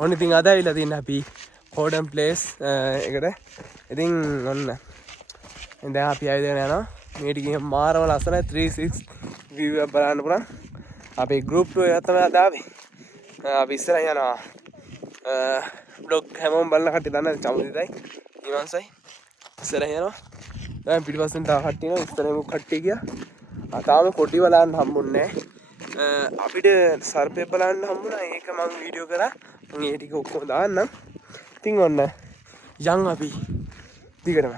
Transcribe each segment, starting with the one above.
ඔන්න ඉතින් අද ඇවිල්ලා තින්න අපි හෝඩන් ප්ලේස් එකට. ඉතින් ඔන්න දැන් අපි ඇවිදගෙන යනවා. මේ ටිකේ මාරම ලස්සනයි 360 view එක බලන්න පුළුවන්. අපේ group tour එක තමයි අද ආවේ. අපි ඉස්සරහ යනවා. vlog හැමෝම බලන කට්ටිය දන්නා චමුදිතයි නිවන්සයි ඉස්සරහ යනවා. දැන් පිටිපස්සෙන් තව කට්ටිය එනවා. ඉස්සරහම කට්ටිය ගියා. තාම කොටි බලන්න හම්බුන්නේ නැහැ. අපිට සර්පේ බලන්න හම්බුණා. ඒක මම වීඩියෝ කරා. මම ඒ ටික ඔක්කොම දාන්නම්. ඉතින් ඔන්න යන් අපි දිගටම.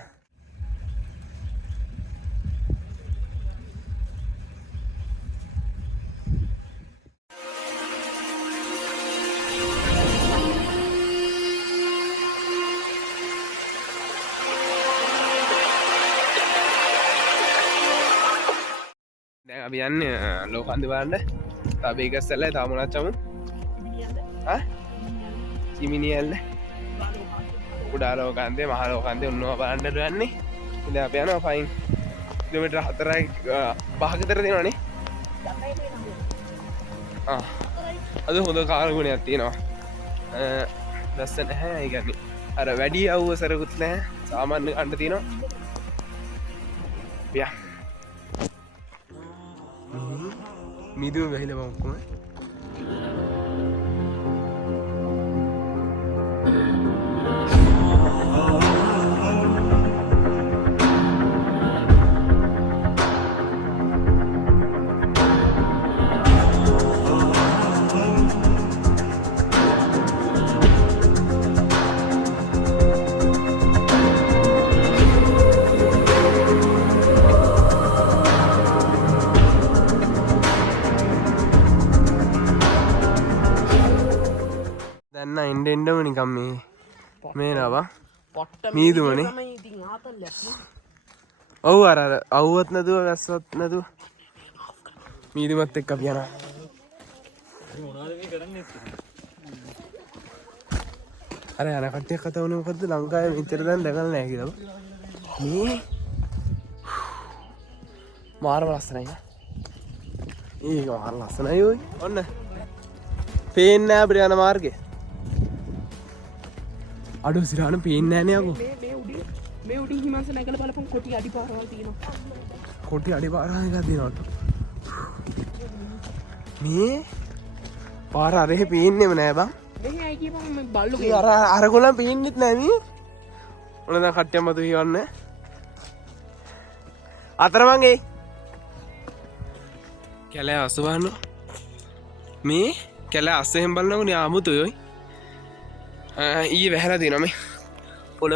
දැන් අපි යන්නේ ලෝකන්ද බලන්න. තා බේගස්සල්ලා තා මොනක් චමු? චිමිනියල්ල. කුඩා ලෝකන්දේ මහ ලෝකන්දේ උන්නවා බලන්න යන්නේ. ඉතින් අපි යනවා පයින් කිලෝමීටර් 4යි 5ක විතර දෙනවනේ. අද හොඳ කාලගුණයක් තියෙනවා. ලස්සන නැහැ ඒ කියන්නේ. අර වැඩි අවුවසරකුත් නැහැ. සාමාන්‍ය කන්න තියෙනවා. පියා. මිදුම් ගහිලා බං ඔක්කොම. දැන් එන්ඩෙන්ඩම නිකම් මේ නවා මීදුමනේ. ඔව් අර අවුවත් නැතුව වැස්සත් නැතුව මීදුමත් එක්ක අපි යනවා. අර යන කට්ටිය කතා වුණේ මොකද්ද ලංකාවේ මෙච්චර දැන් දැකලා නැහැ කියලා. මේ මාරම ලස්සනයි. ඒක මාර ලස්සනයි ඔය. ඔන්න පේන්නේ නැහැ අපිට යන මාර්ගේ. අඩු සිරාන පේන්නේ නැහැ නේ අකෝ. මේ උඩින් හිමංශ නැගලා බලපන් කොටි අඩිපාරවල් තියෙනවා. කොටි අඩිපාරවල් එකක් තියෙනවා. මේ පාර අරෙහි පේන්නේම නැහැ බං. මෙහි අය කියපන් මේ බල්ලු අර ගොල්ලන් පේන්නෙත් නැහැ නේ. ඔන්න දැන් කට්ටියක් මතු කියවන්නේ. අතරමං එයි. කැලේ අසවන්න. මේ කැලේ අස්සෙන් බලනවනේ ආමුතුයි ඔයි. ඊයේ වැහැලා තියෙනවා මේ පොළ.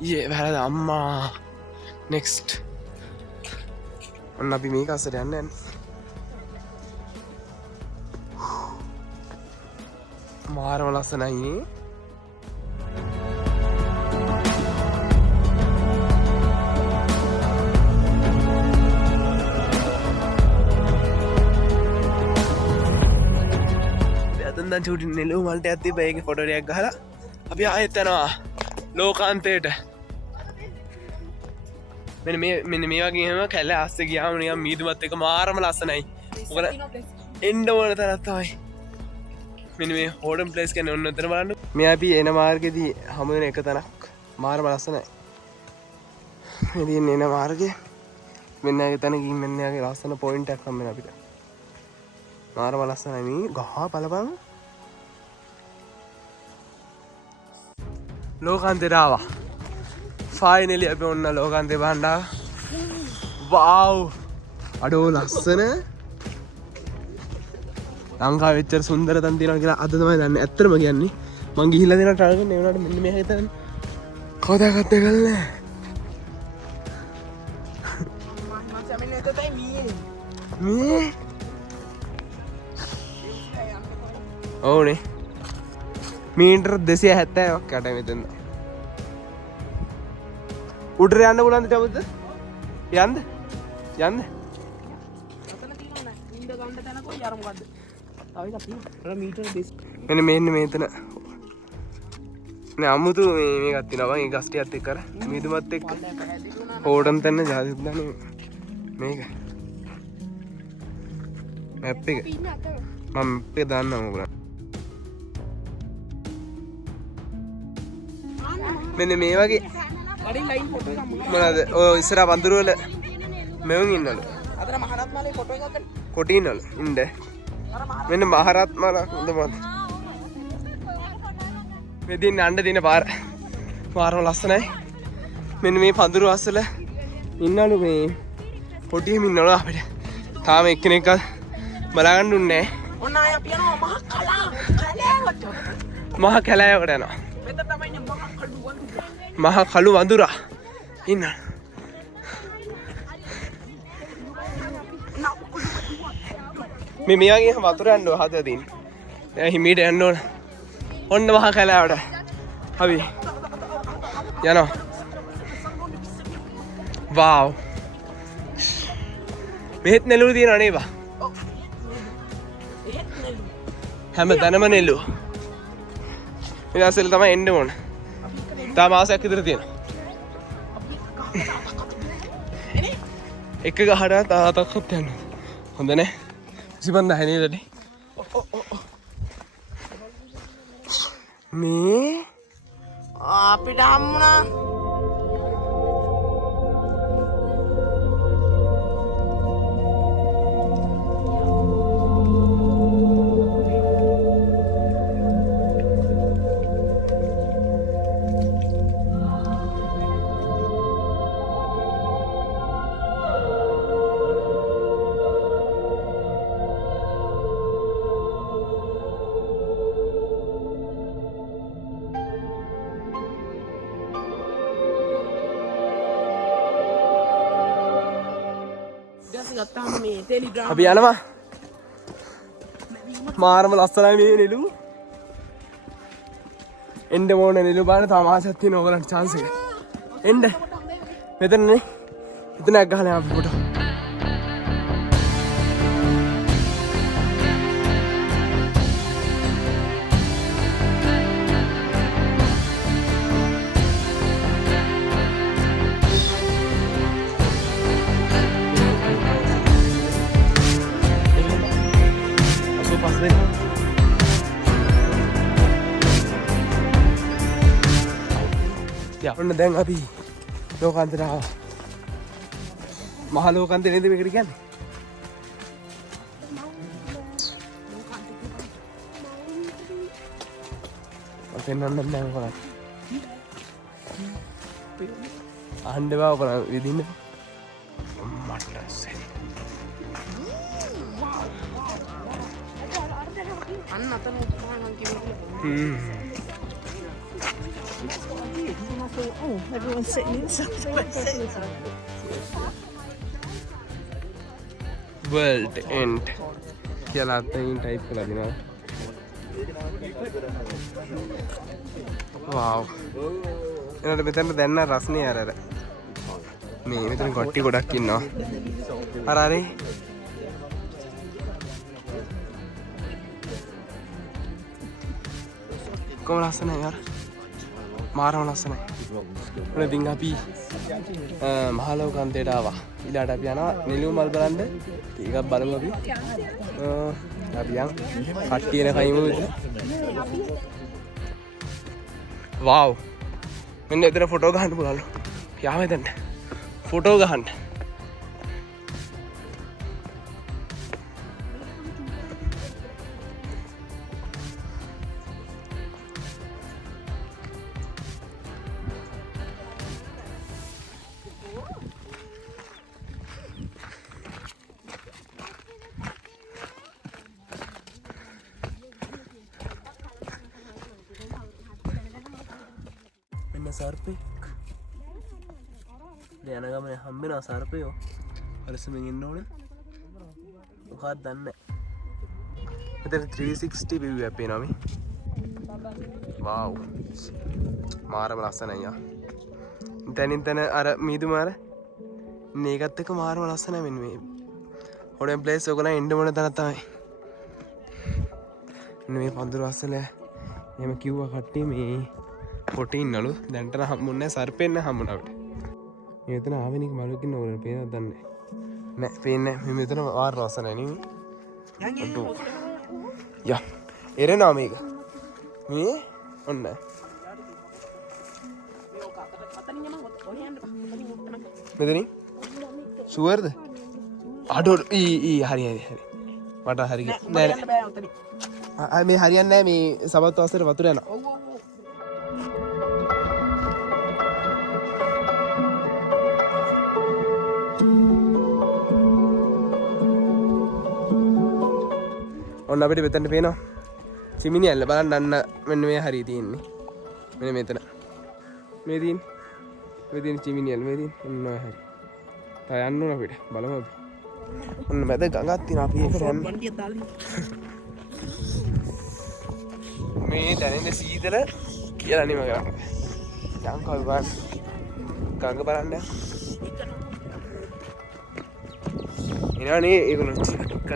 ඊයේ වැහැලා අම්මා. නෙක්ස්ට්. ඔන්න අපි මේක අස්සට යන්නේ. මාරම ලස්සනයි. දැන් චූටි නෙළුව මල්ට ඇත්ති බෑගේ ෆොටෝ එකක් ගහලා අපි ආයෙත් යනවා ලෝකාන්තයට. මෙන්න මේ වගේම කැලේ අස්සේ ගියාම නිකන් මීදුමත් එක මාරම ලස්සනයි. මොකද එන්න ඕන තරක් තමයි. මෙන්න මේ හෝඩන් ප්ලේස් කියන්නේ ඔන්න උතන බලන්න. මේ අපි එන මාර්ගයේදී හමු වෙන එක තැනක් මාරම ලස්සනයි. මේ එන මාර්ගයේ මෙන්න යගේ තැන ගිහින් මෙන්න යගේ ලස්සන පොයින්ට් එකක් හම්බ වෙන අපිට. මාරම ලස්සනයි මේ ගහ බලපන්. ලෝකාන්තයට ආවා. ෆයිනලි අපි ඔන්න ලෝකාන්තේ බලන්න ආවා. වව්! අඩෝ ලස්සන. ලංකාවේ එච්චර සුන්දර තැන් තියෙනවා කියලා අද තමයි දන්නේ. ඇත්තටම කියන්නේ මං ගිහිල්ලා දෙන ට්‍රාවල් කරන ඒ වුණාට මෙන්න මේ හිතන්නේ. කවදාකවත් දැකලා නැහැ. මම සමන්නේ තතයි මේ. ඕනේ මීටර් 270ක් යට මෙතන. උඩට යන්න පුළුවන්ද චමුද්ද? යන්න? යන්න? අතන තියෙනවා නෑ. ඉඳ ගන්න තැන කොයි අර මොකද්ද? තව එකක් තියෙනවා. අර මීටර් 200. මෙන්න මෙතන. නේ අමුතු මේකක් තියෙනවා බං. ඒ ගස්ටියත් එක්ක අර මීදුමත් එක්ක. හෝඩන් තැන්න ජාතිත් දාන්නේ මේක. මැප් එක. මම මේක දාන්නම් ඔයගොල්ලෝ. මෙන්න මේ වගේ මොනවද ඔය ඉස්සර වඳුර වල මෙවුන් ඉන්නලු. අතන මහරත් මාලේ ෆොටෝ එකක් ගන්න. කොටි ඉන්නලු. ඉන්න. මෙන්න මහරත් මාල හොඳ මොකද? මේ දින අඬ දින පාරම ලස්සනයි. මෙන්න මේ පඳුරු අස්සල ඉන්නලු මේ පොඩියම ඉන්නලු අපිට. තාම එක්කෙනෙක් බලාගන්න දුන්නේ නැහැ. ඔන්න ආය අපි යනවා මහා කැලෑවට යනවා. මෙතන තමයි ඉන්නේ මහා කළු වඳුරා ඉන්න. මේ වගේ වතුර යන්න හදලා තියෙන්නේ. දැන් හිමීට යන්න ඕන. ඔන්න මහා කැලෑවට. අපි යනවා. වාව්. මෙහෙත් නෙළුව තියෙනව නේද? හැම තැනම නෙළුව. ඊළඟට තමයි එන්න ඕන. තා මාසයක් විතර තියෙනවා. එක ගහට තාතක්වත් යන්න. හොඳ නැහැ. සිබන්ද හැනේදනේ. මේ අපිට හම්බුණා. අපි යනවා. මාරම ලස්සනයි මේ නෙළු. එන්න ඕන නෙළු බලන්න තාම ආසක් තියෙන ඕගලන්ට chance එක. එන්න. මෙතනනේ. මෙතනක් ගහලා අපි ෆොටෝ. ඔන්න දැන් අපි ලෝකාන්තයට ආවා. මහා ලෝකාන්තේ නේද මේකට කියන්නේ? අපෙන් නම් නෑ කොහොමද? අහන්න බෑ ඔක විදින්න. මට්ටසේ. අන්න අතන උත්පාදන කිව්වා. Oh, everyone's sitting inside. World end. කියලා අතෙන් ටයිප් කරලා දෙනවා. wow. එනකොට මෙතන දැන්න රස්නේ අර මේ මෙතන කොට්ටි ගොඩක් ඉන්නවා. අර අරේ කොහොම ලස්සනයි යාර. මාරම ලස්සනයි. ඔන්න ඉතින් අපි මහා ලෝකාන්තයට ආවා. ඊළාට අපි යනවා නෙළුම් මල් බලන්න. ටිකක් බලමු අපි. අපි යන් කට්ටියන කයිමු විතර. wow. මෙන්න එතන ෆොටෝ ගහන්න පුළුවන්ලු. යාම එතනට. ෆොටෝ ගහන්න. සර්පෙක් යන ගමනේ හම්බෙනවා සර්පයෝ. පරිස්සමෙන් ඉන්න ඕනේ. මොකක්ද දන්නේ නැහැ. මෙතන 360 view එකක් පේනවා මේ. wow. මාරම ලස්සනයි යා. දැනින් තන අර මීදුම අර මේකත් එක්ක මාරම ලස්සනයි මෙන්න මේ. හොඩෙන් ප්ලේස් ඔයගොල්ලන් එන්න ඕන තැන තමයි. මේ පඳුරු අස්සල එහෙම කිව්වා කට්ටිය මේ කොටි ඉන්නලු. දැන්ට හම්බුන්නේ සර්පෙන්න හම්බුණා අපිට. මේ මෙතන ආවෙනික මලුකින් ඕගොල්ලෝ පේනවද දන්නේ නැහැ. පේන්නේ නැහැ. මේ මෙතන වාර රසනයි නේ. යා. එරෙනවා මේක. මේ ඔන්න. මෙතනින් ෂුවර්ද අඩෝ හරි මට හරි නෑ මේ හරියන්නේ නෑ මේ සබත් වස්සට වතුර යනවා ඔන්න අපිට මෙතනට පේනවා චිමිනි ඇල්ල බලන්න අන්න මෙන්න මේ හරිය තියෙන්නේ මෙන්න මෙතන මේ තියෙන චිමිනි ඇල්ල මේ තියෙන ඔන්න ඔය හරිය තා යන්න ඕන අපිට බලමු අපි ඔන්න මැද ගඟක් තියෙනවා අපි ඒකට යන්න මේ දැනෙන සීතල කියලා නෙමෙයි කරන්නේ යම් කල්පන් ගඟ බලන්න එනවනේ ඒගොල්ලෝ ටිකක්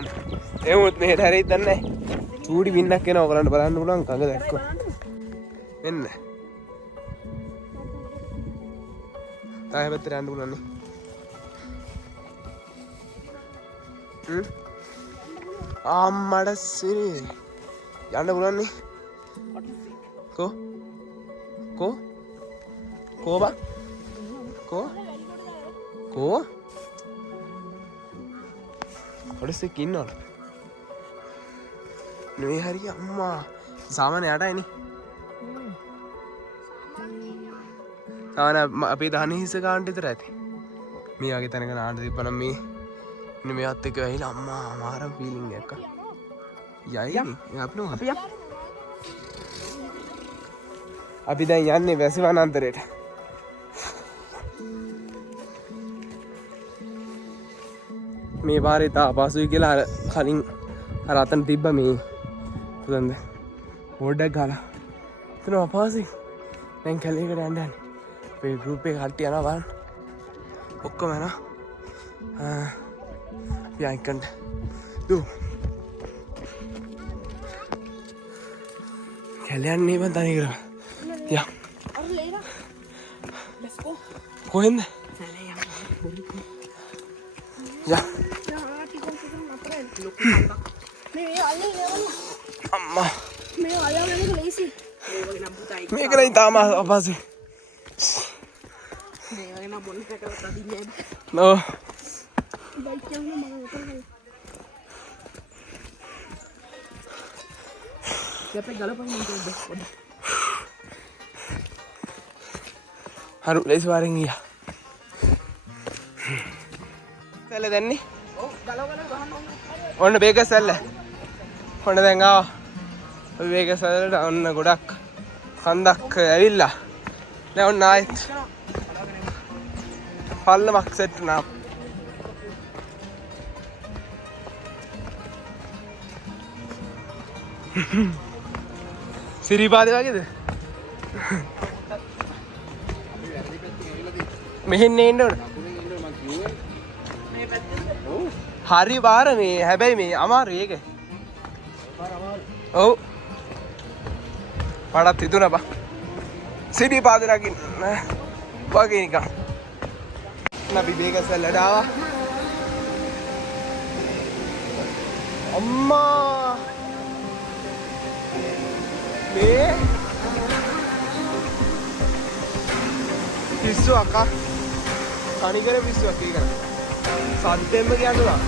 එමුත් මෙහෙට හැරෙයිද දන්නේ නැහැ චූඩි බින්නක් එනවා ඔයගලන්ට බලන්න පුළුවන් ගඟ දැක්කොත් මෙන්න තාය පැත්තට යන්න පුළුවන් නේ අම්මඩ සිරි යන්න පුළුවන් නේ කෝ බා ඔඩස් එක ඉන්නවද නෙවෙයි හරිය අම්මා සාමාන්‍ය යටයිනේ සාමාන්‍ය අපේ දහන හිස ගන්නට විතර ඇති මේ වගේ තැනක නාන්න තිබ්බනම් මේ ඉන්න මේවත් එක්ක ඇහිලා අම්මා මාරම් ෆීලිං එකක් යයි අපි දැන් යන්නේ වැසි වනාන්තරයට මේ පාරේ තා අපහසුයි කියලා අර කලින් අර අතන තිබ්බ මේ පුතන්ද බෝඩ්ඩක් ගාලා එතන අපහසුයි දැන් කැලේකට යන්න යන්නේ අපේ ගෲප් එක කට්ටිය යනවා බලන්න ඔක්කොම යනවා අපි අයිකන්ට දු කැලේ යන්නේ මන් තනි කරා යා අර ලේලා let's go කොහෙන්ද යා අම්මා මේ අයියා මේක ලේසි මේක නෑ තාම අපහසුයි මේ වගේ නම් බොන්න එකකට අදින්නේ නෝ බයික් යන්න මම යපේ ගලපන් ඉන්න පොඩ හරි ලේසි වරෙන් ගියා සැල දැන්නේ ඔව් ගලව ගහන්න ඕන බේක සැල්ල ඔන්න දැන් ආවා අපි බේක සැල්ලට ඔන්න ගොඩක් කන්දක් ඇවිල්ලා දැන් ඔන්න ආයෙත් පල්ලමක් සෙට් වුණා සිරිපාදේ වගේද මෙහෙන් එන්න ඕන හරි බාර මේ හැබැයි මේ අමාරු ඒක ඔව් පඩත් හිතුණා බා සිරිපාදේ රකින්න වගේ නිකන් අපි බේක සැල්ලට ආවා අම්මා මේ පිස්සු අක්කා තනිකර පිස්සුවක් ඒක සද්දෙන්ම කියන්නවා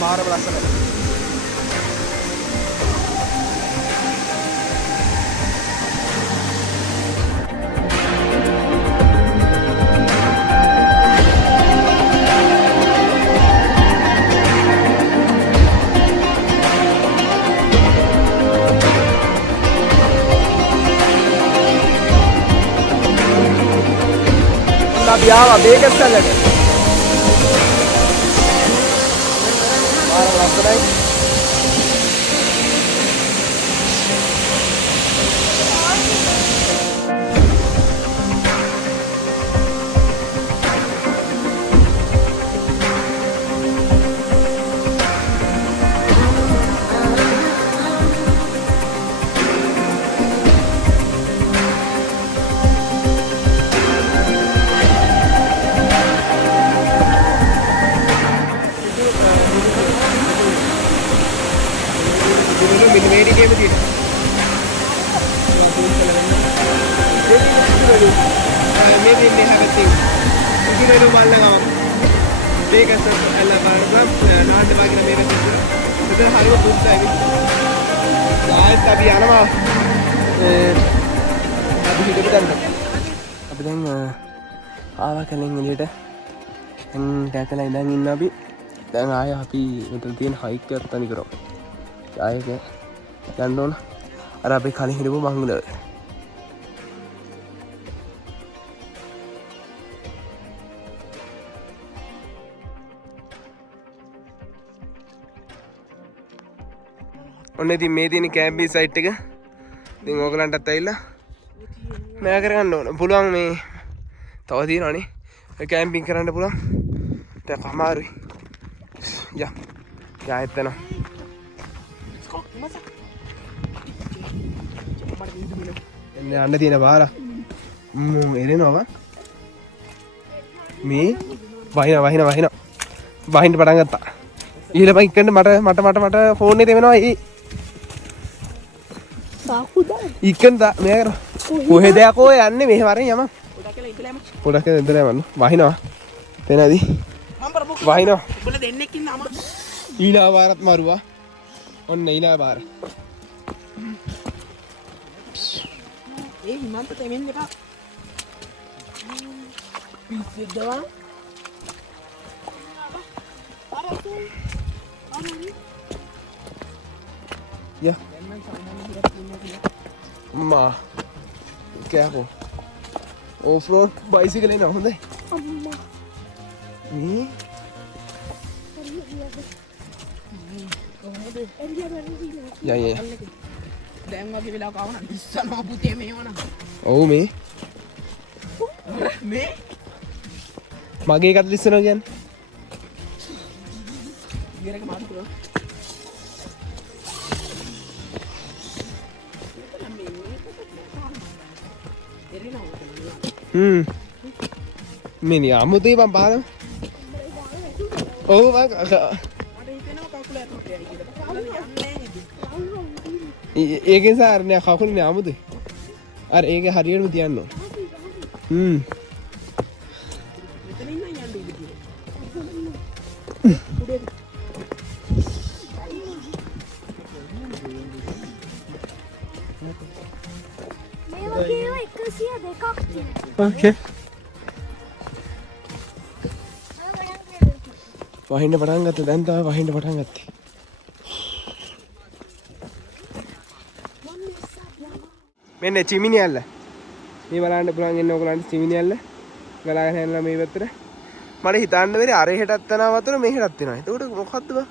මාරම ලස්සනයි අපි ආවා බේකස් සැලට මාරම ලස්සනයි කියලා ඉරෝ බලන ගමන් මේකත් අල්ල බලන්න නාන්න වාගෙන මේක මෙතන හරිම පුදුමයි. ආයෙත් අපි යනවා අපි හිතපු තැනට. අපි දැන් ආවා කලින් එළියට දැකලා ඉඳන් ඉන්න අපි. දැන් ආයෙ අපි මෙතන තියෙන හයික් එකක් තනි කරමු. ආයෙ යන්න ඕන අර අපි කලින් හිටපු මංගලවල. ඔන්න ඉතින් මේ තියෙන කැම්පින් සයිට් එක. ඉතින් ඕගලන්ටත් ඇවිල්ලා මෑ කරගන්න ඕන. පුළුවන් මේ තව තියෙනවනේ. කැම්පින් කරන්න පුළුවන්. දැන් අමාරුයි. යා. යායත් යනවා. එන්න යන්න තියෙන පාර. එරෙනවා. මේ වහින වහින්න පටන් ගත්තා. ඊළ බයික් කරන්න මට ෆෝන් එකේ දෙවෙනවා. ඉක්කන් මේ කර කොහෙද යකෝ යන්නේ මෙහෙ වරෙන් යමන් පොඩක් ඉඳලා යමන් වහිනවා තේනදී වහිනවා උඹලා දෙන්නෙක් ඉන්න අම ඊළා පාරත් මරුවා ඔන්න ඊළා පාර ඒ හිමන්ත තෙමින් එපා පිස්සෙක් දවා යා අම්මා කෑකෝ ඕෆ් රෝඩ් බයිසිකල් එනවා හොඳයි අම්මා මේ යා දැන් වගේ වෙලාවක ආවනම් ඉස්සනවා පුතේ මේවනම් ඔව් මේ මගේ එකත් ලිස්සනවා කියන්නේ ඊරක මාරු කරා මිනි අමුතේ බම් පාන ඔව් මට හිතෙනවා කකුල ඒකෙන් සාරනේ කකුලනේ අමුතේ අර ඒක හරියටම තියන්න ඕන මෙතන ඉන්න යන්න ඉන්නේ Okay. වහින්න පටන් ගත්තා දැන් තමයි වහින්න පටන් ගත්තේ. මෙන්න චිමිනි ඇල්ල. මේ බලන්න පුළුවන් ඉන්න ඕගලන්ට චිමිනි ඇල්ල. ගලාගෙන යනවා මේ පැත්තට. මට හිතන්න බැරි අර හෙටත් යනවා වතුර මේ හෙටත් යනවා. එතකොට මොකද්ද බා?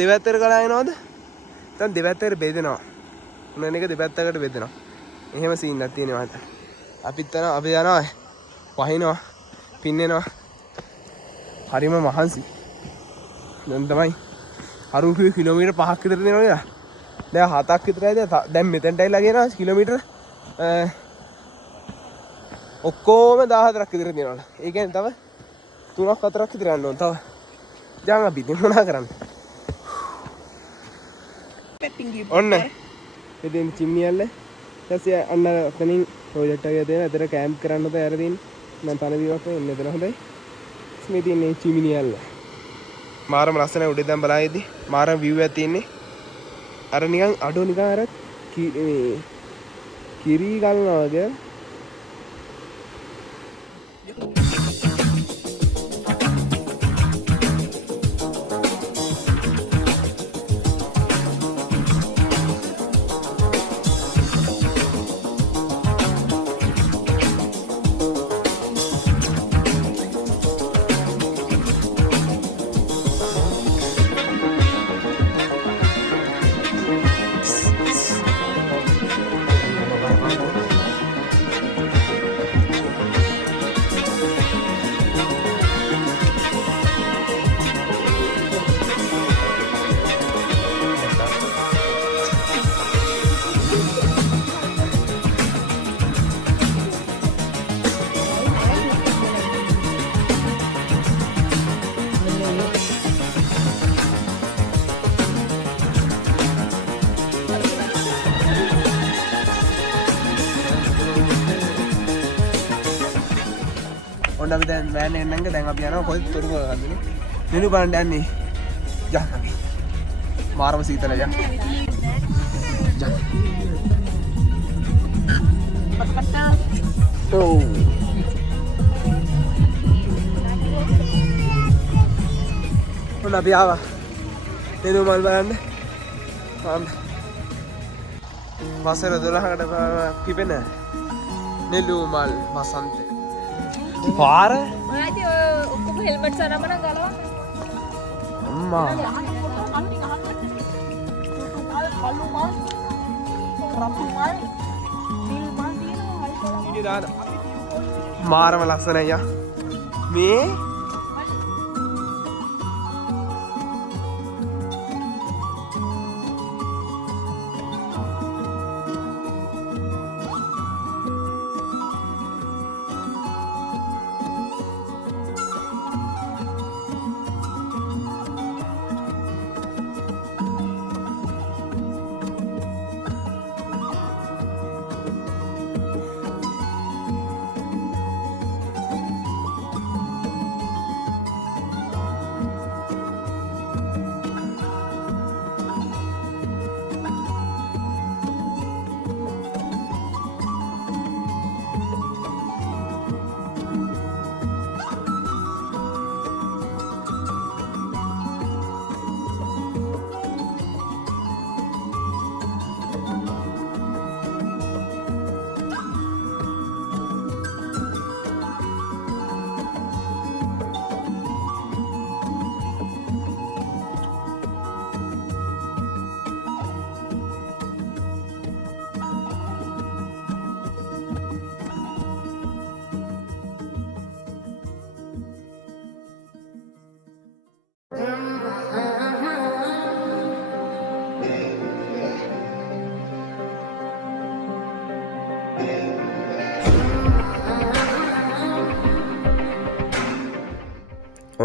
දෙපැත්තට ගලාගෙනවද? දැන් දෙපැත්තට බෙදෙනවා. මොන එක දෙපැත්තකට බෙදෙනවා. එහෙම සීන් එකක් තියෙනවා මට. අපිත් යනවා අපි යනවා වහිනවා පින්නෙනවා හරිම මහන්සි දැන් තමයි හරුපිය කිලෝමීටර් 5ක් විතර දෙනවා දැන් 7ක් විතරයි දැන් මෙතෙන්ට ඇවිල්ලා කියනවා කිලෝමීටර් ඔක්කොම 14ක් විතර දෙනවා ඒ කියන්නේ තව 3ක් 4ක් විතර යන්න ඕන තව දැන් අපි ඉතින් මොනා කරන්නේ ඔන්න ඉතින් චිම්නි ඇල්ල ඊටසේ අන්න අතනින් ප්‍රොජෙක්ට් එකේ තියෙන අතර කැම්ප් කරන්න උදේ ඇර දින් මම තන දිවක් එන්න එතන හොඳයි මේ තියෙන්නේ චිමිනි ඇල්ල මාරම ලස්සනයි උඩ ඉඳන් බලාගෙදි මාරම view එකක් තියෙන්නේ අර නිකන් අඩෝ නිකන් අර කිරි ගන්නවා වගේ දැන් වෑන් එකෙන් නැංග දැන් අපි යනවා කොහෙද තොරතුරු ගන්නනේ. නිලු බලන්න යන්නේ. යන්න අපි. මාරම සීතල යන්න. යන්න. Oh. Una piava. Nilu mal බලන්න. වසර 12කට පිපෙන නිලු මල් වසන්ත. පාර ඔයා ඉතින් ඔය ඔක්කොම හෙල්මට්ස් අරගෙන ගලවන්න. අම්මා. මාරම ලස්සනයි අයියා. මේ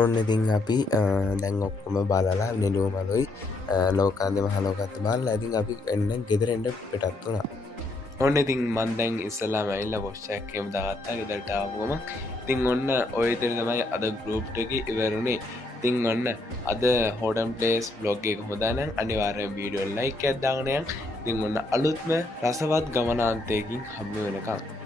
ඔන්න ඉතින් අපි දැන් ඔක්කොම බලලා නිලුව මලුයි ලෝකාන්තේ මහ ලෝකත් බලලා ඉතින් අපි එන්න ගෙදර එන්න පිටත් වුණා. ඔන්න ඉතින් මන් දැන් ඉස්සලාම ඇවිල්ලා වොච් එකක් එහෙම දාගත්තා ගෙදරට ආවම. ඉතින් ඔන්න ඔය විදිහට තමයි අද ගෲප් එකේ ඉවරුනේ. ඉතින් ඔන්න අද හෝඩන් ප්ලේස් vlog එක හොඳ නම් අනිවාර්යෙන් වීඩියෝ ලයික් එකක් දාගෙන යන්න. ඉතින් ඔන්න අලුත්ම රසවත් ගමනාන්තයකින් හම්බ වෙනකම්